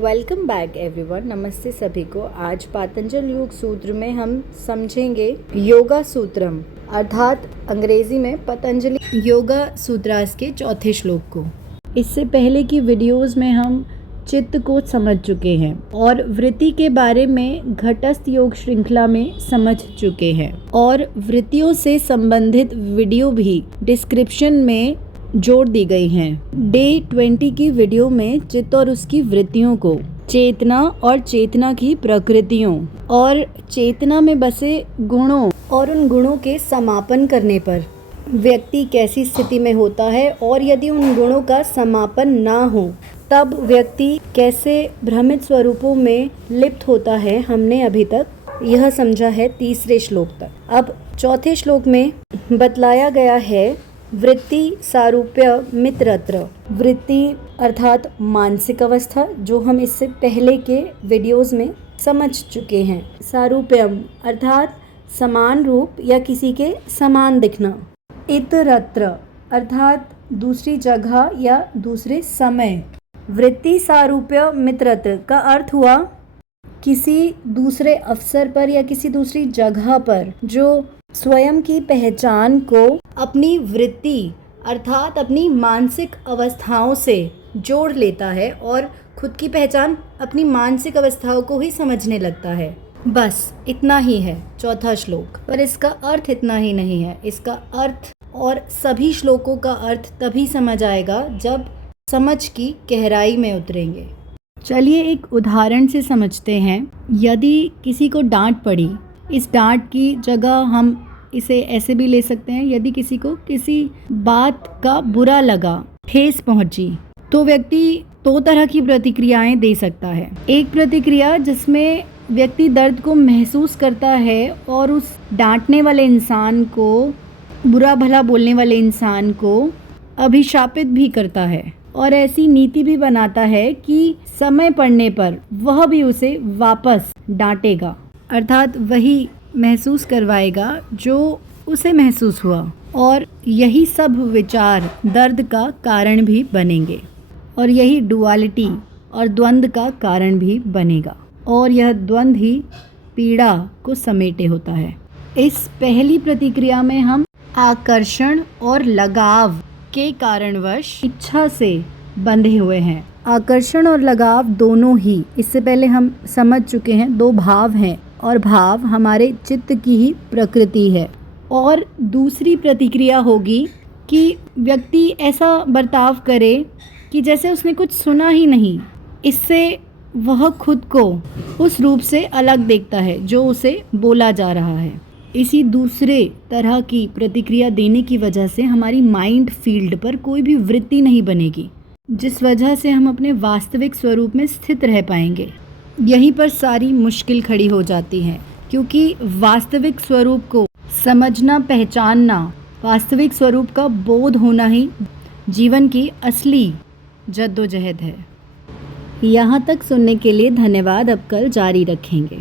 Welcome back everyone. नमस्ते सभी को। आज पातंजल योग सूत्र में हम समझेंगे योगा सूत्रम, अर्थात अंग्रेजी में पतंजलि योगा सूत्रास के चौथे श्लोक को। इससे पहले की वीडियोस में हम चित्त को समझ चुके हैं और वृत्ति के बारे में घटस्थ योग श्रृंखला में समझ चुके हैं और वृत्तियों से संबंधित वीडियो भी डिस्क्रिप्शन में जोड़ दी गई हैं। डे 20 की वीडियो में चित्त और उसकी वृत्तियों को, चेतना और चेतना की प्रकृतियों और चेतना में बसे गुणों और उन गुणों के समापन करने पर व्यक्ति कैसी स्थिति में होता है और यदि उन गुणों का समापन ना हो तब व्यक्ति कैसे भ्रमित स्वरूपों में लिप्त होता है, हमने अभी तक यह समझा है तीसरे श्लोक तक। अब चौथे श्लोक में बतलाया गया है वृत्ति सारूप्य मित्रत्र। वृत्ति अर्थात मानसिक अवस्था, जो हम इससे पहले के वीडियोस में समझ चुके हैं। सारूप्यम अर्थात समान रूप या किसी के समान दिखना। इतरत्र अर्थात दूसरी जगह या दूसरे समय। वृत्ति सारूप्य मित्रत्र का अर्थ हुआ किसी दूसरे अवसर पर या किसी दूसरी जगह पर जो स्वयं की पहचान को अपनी वृत्ति अर्थात अपनी मानसिक अवस्थाओं से जोड़ लेता है और खुद की पहचान अपनी मानसिक अवस्थाओं को ही समझने लगता है। बस इतना ही है चौथा श्लोक, पर इसका अर्थ इतना ही नहीं है। इसका अर्थ और सभी श्लोकों का अर्थ तभी समझ आएगा जब समझ की गहराई में उतरेंगे। चलिए एक उदाहरण से समझते हैं। यदि किसी को डांट पड़ी, इस डांट की जगह हम इसे ऐसे भी ले सकते हैं, यदि किसी को किसी बात का बुरा लगा, ठेस पहुंची, तो व्यक्ति दो तरह की प्रतिक्रियाएं दे सकता है। एक प्रतिक्रिया जिसमें व्यक्ति दर्द को महसूस करता है और उस डांटने वाले इंसान को, बुरा भला बोलने वाले इंसान को अभिशापित भी करता है और ऐसी नीति भी बनाता है कि समय पड़ने पर वह भी उसे वापस डांटेगा, अर्थात वही महसूस करवाएगा जो उसे महसूस हुआ। और यही सब विचार दर्द का कारण भी बनेंगे और यही डुअलिटी और द्वंद्व का कारण भी बनेगा और यह द्वंद्व ही पीड़ा को समेटे होता है। इस पहली प्रतिक्रिया में हम आकर्षण और लगाव के कारणवश इच्छा से बंधे हुए हैं। आकर्षण और लगाव दोनों ही इससे पहले हम समझ चुके हैं, दो भाव हैं और भाव हमारे चित्त की ही प्रकृति है। और दूसरी प्रतिक्रिया होगी कि व्यक्ति ऐसा बर्ताव करे कि जैसे उसने कुछ सुना ही नहीं। इससे वह खुद को उस रूप से अलग देखता है जो उसे बोला जा रहा है। इसी दूसरे तरह की प्रतिक्रिया देने की वजह से हमारी माइंड फील्ड पर कोई भी वृत्ति नहीं बनेगी, जिस वजह से हम अपने वास्तविक स्वरूप में स्थित रह पाएंगे। यहीं पर सारी मुश्किल खड़ी हो जाती है, क्योंकि वास्तविक स्वरूप को समझना, पहचानना, वास्तविक स्वरूप का बोध होना ही जीवन की असली जद्दोजहद है। यहाँ तक सुनने के लिए धन्यवाद। अब कल जारी रखेंगे।